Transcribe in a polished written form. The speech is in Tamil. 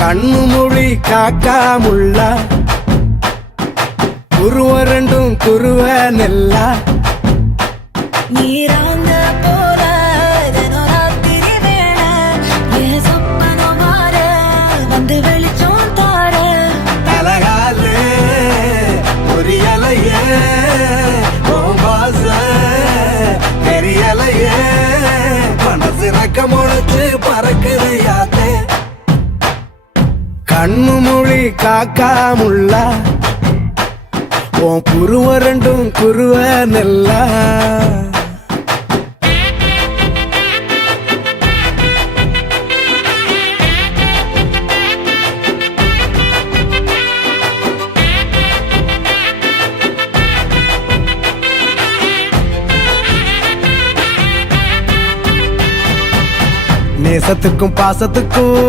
கண்ணு மொழி காக்காமுள்ள குருவ ரெண்டும் குருவ நெல்லா நீராங்க போல தினராத்திரி வேண என் சொப்பனம் மாற வந்து வெளிச்சம் தார தலகாலே பொரியலையே ஓம்பாச பெரியலையே மனசு ரக்க முளைச்சு பறக்குது யாத்தே கண்ணு மொழி காக்காமுள்ள உன் குருவ ரெண்டும் குருவ நெல்லா நேசத்துக்கும் பாசத்துக்கும்